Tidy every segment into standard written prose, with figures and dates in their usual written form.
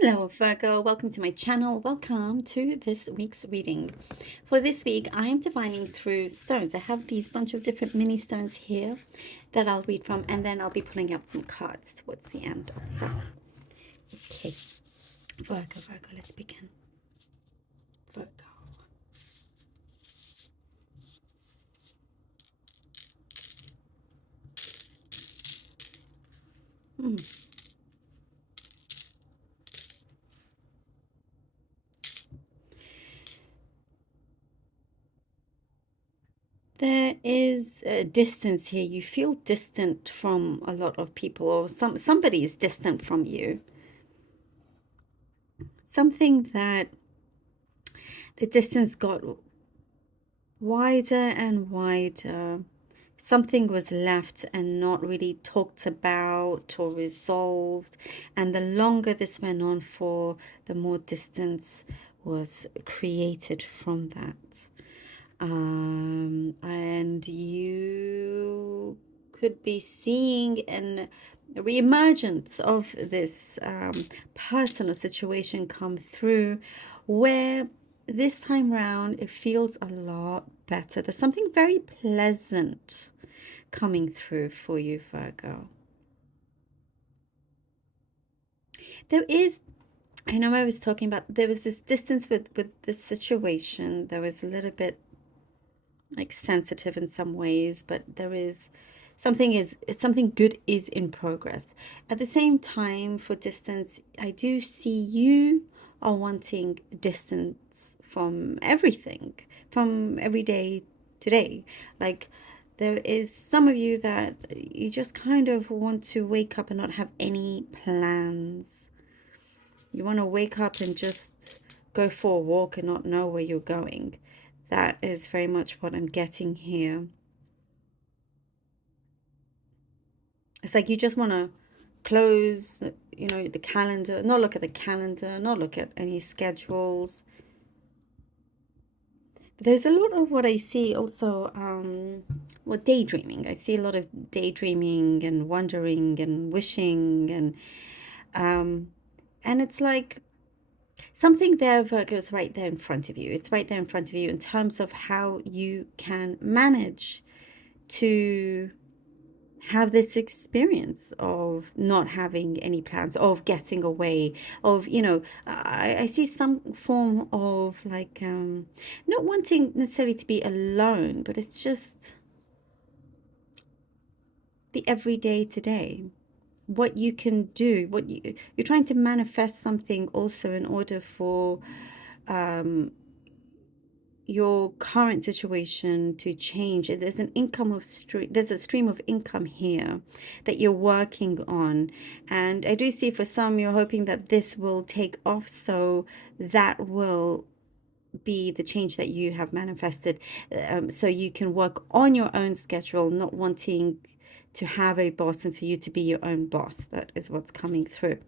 Hello, Virgo. Welcome to my channel. Welcome to this week's reading. For this week, I am divining through stones. I have these bunch of different mini stones here that I'll read from, and then I'll be pulling out some cards towards the end also. Okay, Virgo, let's begin. Virgo. There is a distance here. You feel distant from a lot of people, or somebody is distant from you. Something that the distance got wider and wider. Something was left and not really talked about or resolved. And the longer this went on for, the more distance was created from that. And you could be seeing an reemergence of this person or situation come through, where this time round it feels a lot better. There's something very pleasant coming through for you, Virgo. There is, I know I was talking about, there was this distance with this situation. There was a little bit like sensitive in some ways, but there is something good is in progress. At the same time, for distance, I do see you are wanting distance from everything, from every day to day. Like, there is some of you that you just kind of want to wake up and not have any plans. You want to wake up and just go for a walk and not know where you're going. That is very much what I'm getting here. It's like you just want to close, the calendar, not look at the calendar, not look at any schedules. But there's a lot of what I see also, daydreaming. I see a lot of daydreaming and wondering and wishing and it's like something there, Virgo, is right there in front of you. It's right there in front of you in terms of how you can manage to have this experience of not having any plans, of getting away, of, I see some form of like, not wanting necessarily to be alone, but it's just the everyday today. What you can do, you're trying to manifest something also in order for your current situation to change. There's there's a stream of income here that you're working on, and I do see for some you're hoping that this will take off, so that will be the change that you have manifested, so you can work on your own schedule, not wanting to have a boss and for you to be your own boss. That is what's coming through.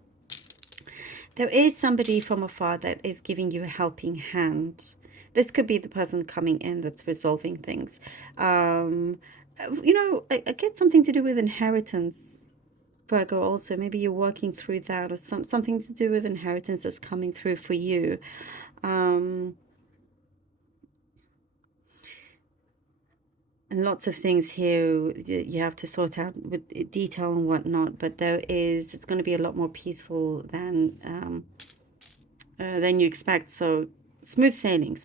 There is somebody from afar that is giving you a helping hand. This could be the person coming in that's resolving things. I get something to do with inheritance, Virgo, also. Maybe you're working through that, or something to do with inheritance that's coming through for you. And lots of things here you have to sort out with detail and whatnot, but it's going to be a lot more peaceful than you expect. So smooth sailing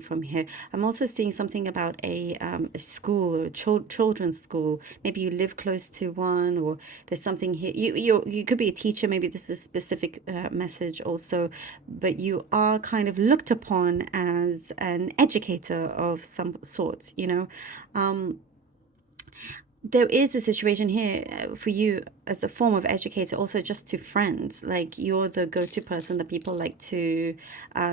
from here. I'm also seeing something about a school or a children's school. Maybe you live close to one, or there's something here. You could be a teacher. Maybe this is a specific message also, but you are kind of looked upon as an educator of some sort. There is a situation here for you as a form of educator, also just to friends. Like, you're the go-to person that people like to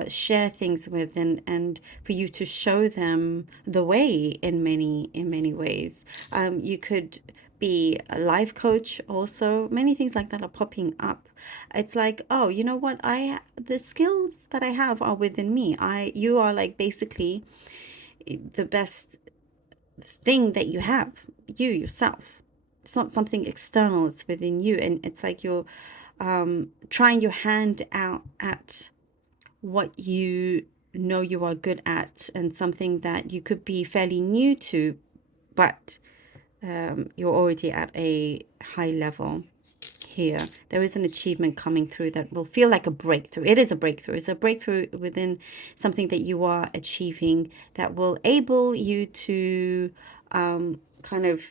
share things with, and for you to show them the way in many ways. You could be a life coach also. Many things like that are popping up. It's like, oh, you know what, the skills that I have are within me. You are like basically the best thing that you have, you yourself. It's not something external, it's within you. And it's like you're trying your hand out at what you know you are good at, and something that you could be fairly new to, but you're already at a high level here. There is an achievement coming through that will feel like a breakthrough. It is a breakthrough. It's a breakthrough within something that you are achieving that will able you to kind of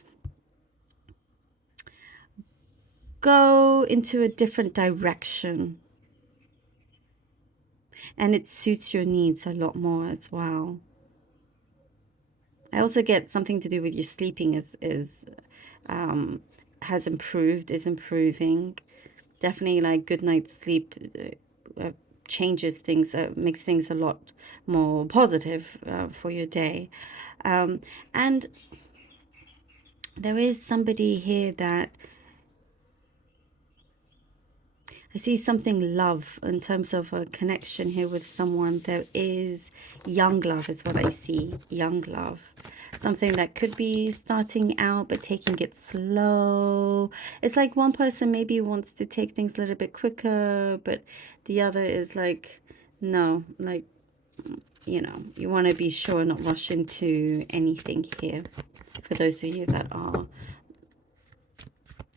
go into a different direction, and it suits your needs a lot more as well. I also get something to do with your sleeping is um, has improved, is improving. Definitely, like good night's sleep changes things, makes things a lot more positive for your day. And there is somebody here that I see something love in terms of a connection here with someone. There is young love is what I see. Young love. Something that could be starting out but taking it slow. It's like one person maybe wants to take things a little bit quicker, but the other is like, no, like, you want to be sure, not rush into anything here. For those of you that are,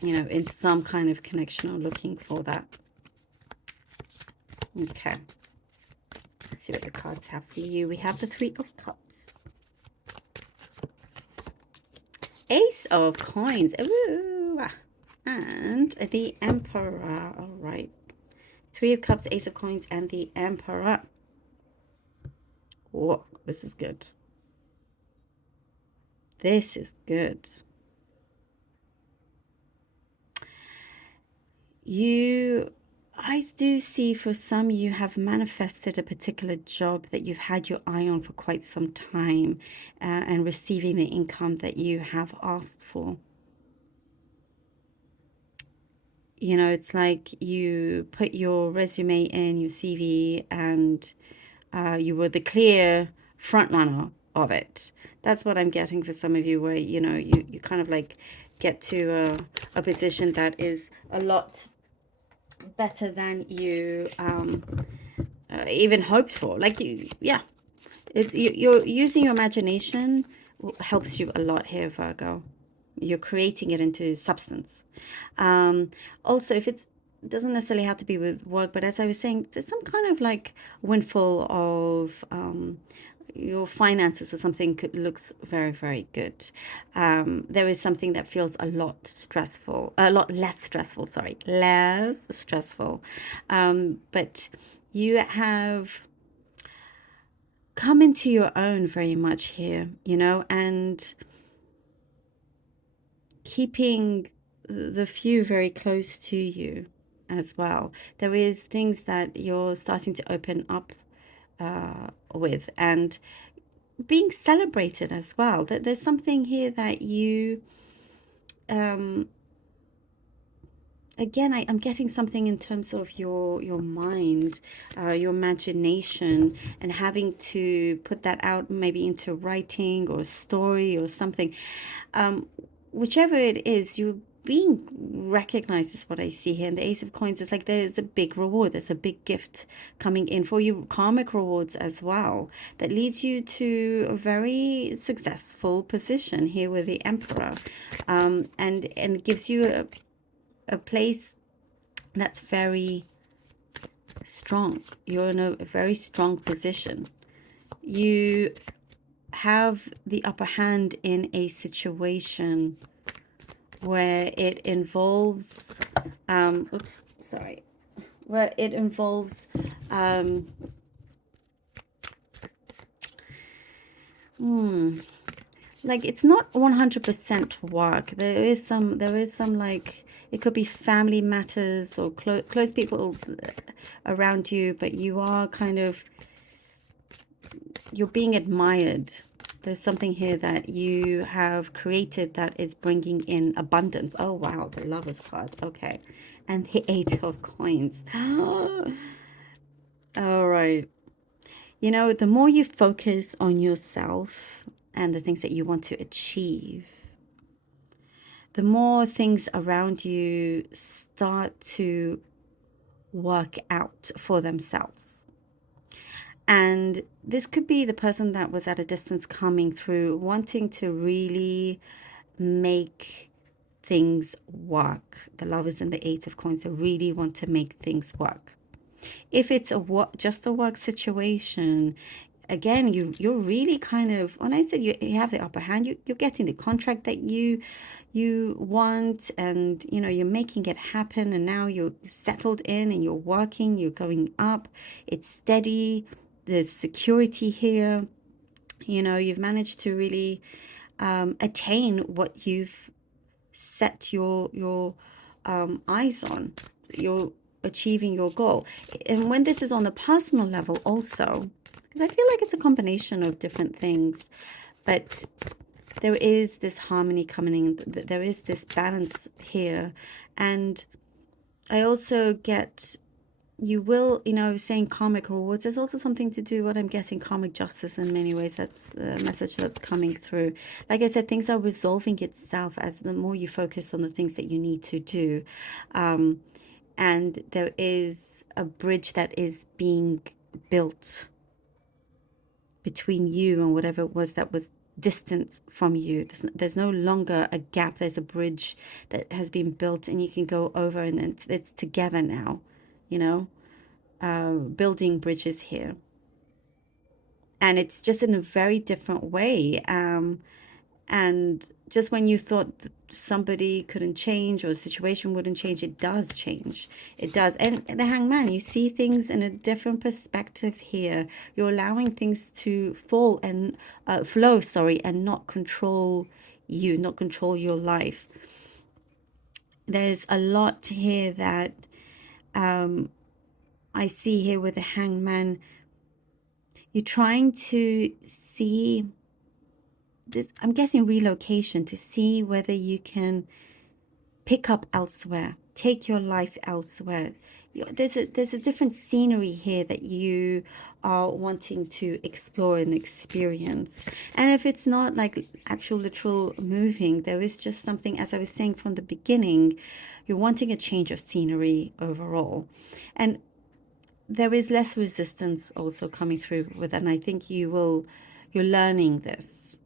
in some kind of connection or looking for that. Okay. Let's see what the cards have for you. We have the Three of Cups. Ace of Coins. Ooh. And the Emperor. All right. Three of Cups, Ace of Coins, and the Emperor. Whoa, this is good. This is good. I do see for some you have manifested a particular job that you've had your eye on for quite some time, and receiving the income that you have asked for. It's like you put your resume in, your CV, and you were the clear front runner of it. That's what I'm getting for some of you, where, you kind of like get to a position that is a lot better than you even hoped for. Like you're using your imagination helps you a lot here, Virgo. You're creating it into substance. Also, if it doesn't necessarily have to be with work, but as I was saying, there's some kind of like windfall of your finances or something looks very, very good. There is something that feels a lot stressful, a lot less stressful, sorry, less stressful. But you have come into your own very much here, and keeping the few very close to you as well. There is things that you're starting to open up with, and being celebrated as well. That there's something here that you um again, I'm getting something in terms of your mind, your imagination, and having to put that out maybe into writing or story or something. Um, Whichever it is, you're being recognized is what I see here. And the Ace of Coins is like there's a big reward, there's a big gift coming in for you, karmic rewards as well, that leads you to a very successful position here with the Emperor, and gives you a place that's very strong. You're in a very strong position. You have the upper hand in a situation where it involves where it involves like it's not 100% work. There is some like it could be family matters or close people around you, but you're being admired. There's something here that you have created that is bringing in abundance. Oh wow, the Lover's card. Okay, and the Eight of Coins. All right. The more you focus on yourself and the things that you want to achieve, the more things around you start to work out for themselves. And this could be the person that was at a distance coming through, wanting to really make things work. The Lovers and the Eight of Coins, they really want to make things work. If it's just a work situation, again, you're really kind of, when I said you have the upper hand, you're getting the contract that you want, and you're making it happen, and now you're settled in and you're working, you're going up, it's steady, there's security here. You've managed to really attain what you've set your eyes on. You're achieving your goal. And when this is on a personal level also, because I feel like it's a combination of different things, but there is this harmony coming in, there is this balance here. And I also get, you will, saying karmic rewards, there's also something to do what I'm getting, karmic justice in many ways. That's a message that's coming through. Like I said, things are resolving itself as the more you focus on the things that you need to do. And there is a bridge that is being built between you and whatever it was that was distant from you. There's no longer a gap. There's a bridge that has been built, and you can go over, and it's together now, building bridges here. And it's just in a very different way. And just when you thought somebody couldn't change or the situation wouldn't change, it does change. It does. And the Hangman, you see things in a different perspective here. You're allowing things to flow, and not control you, not control your life. There's a lot here that I see here with the Hangman. You're trying to see this, I'm guessing relocation, to see whether you can pick up elsewhere, take your life elsewhere. There's a different scenery here that you are wanting to explore and experience. And if it's not like actual literal moving, there is just something, as I was saying from the beginning, you're wanting a change of scenery overall. And there is less resistance also coming through with that. And I think you're learning this,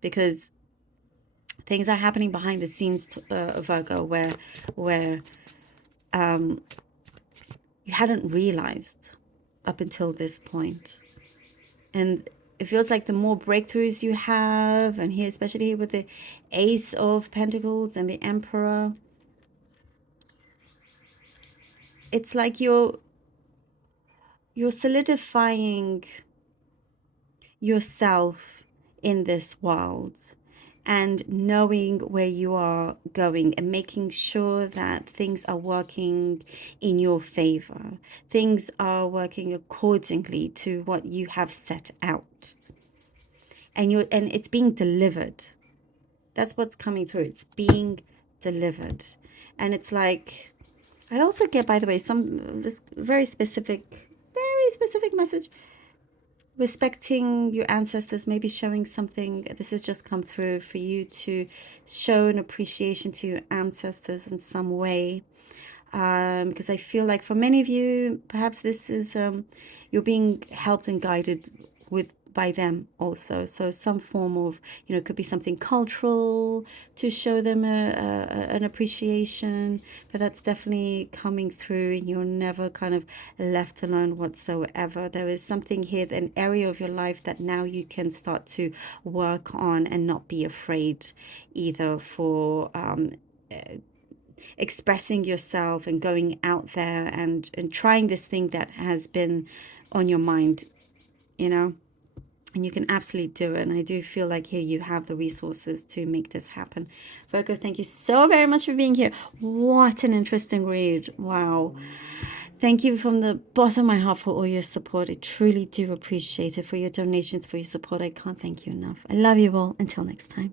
because things are happening behind the scenes, Virgo, where you hadn't realized up until this point. And it feels like the more breakthroughs you have, and here, especially here with the Ace of Pentacles and the Emperor, it's like you're solidifying yourself in this world, and knowing where you are going, and making sure that things are working in your favor. Things are working accordingly to what you have set out. And it's being delivered. That's what's coming through. It's being delivered. And it's like, I also get, by the way, this very specific message. Respecting your ancestors, maybe showing something. This has just come through for you to show an appreciation to your ancestors in some way. Because I feel like for many of you, perhaps this is, you're being helped and guided by them also. So some form of, it could be something cultural to show them an appreciation, but that's definitely coming through, and you're never kind of left alone whatsoever. There is something here, an area of your life that now you can start to work on and not be afraid either for expressing yourself and going out there and trying this thing that has been on your mind, and you can absolutely do it. And I do feel like here you have the resources to make this happen. Virgo, thank you so very much for being here. What an interesting read. Wow. Thank you from the bottom of my heart for all your support. I truly do appreciate it. For your donations, for your support, I can't thank you enough. I love you all. Until next time.